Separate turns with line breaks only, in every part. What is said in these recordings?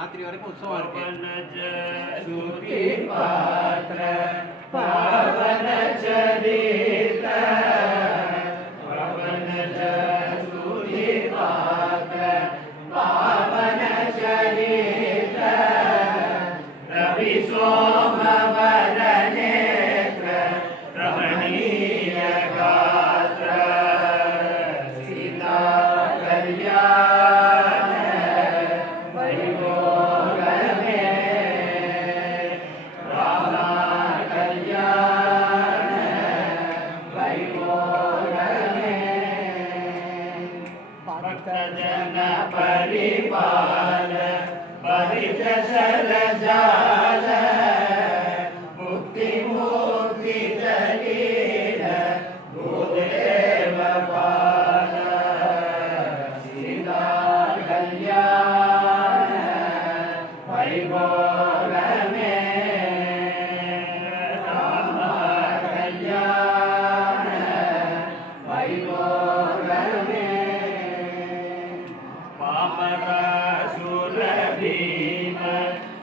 ராத்திரி வரைக்கும் உற்சவம் இருக்கு. பாத்திர பாவன சரித பாவன சரித ரவி சோ भक्तजन परिपाल बहित जल जाल।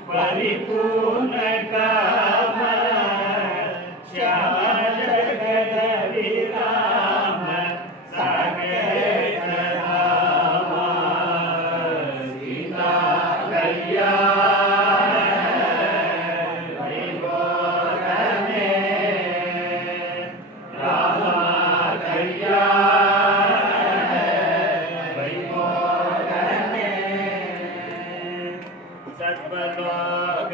பரிபூர்ண सत्पलोक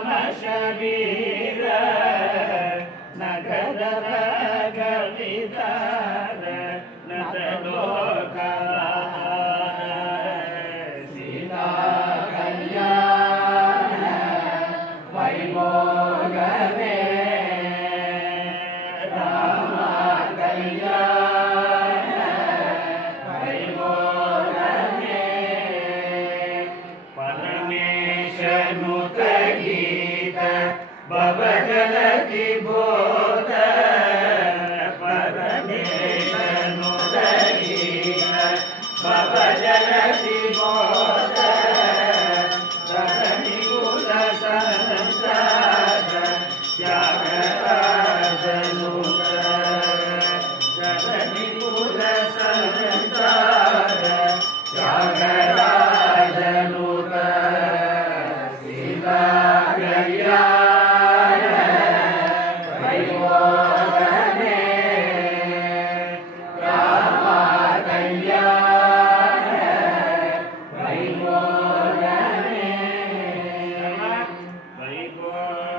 ರಾಮ ಶರೀರ ನಗದರ ಗವಿದಾರ ನದಲೋಕರ ಸೀತಾ ಕಲ್ಯಾಣ ವೈಭೋಗವೇ ರಾಮ ಕಲ್ಯಾಣ ವೈಭೋಗವೇ ಪರಮೇಶನು भवजलति भो Lord.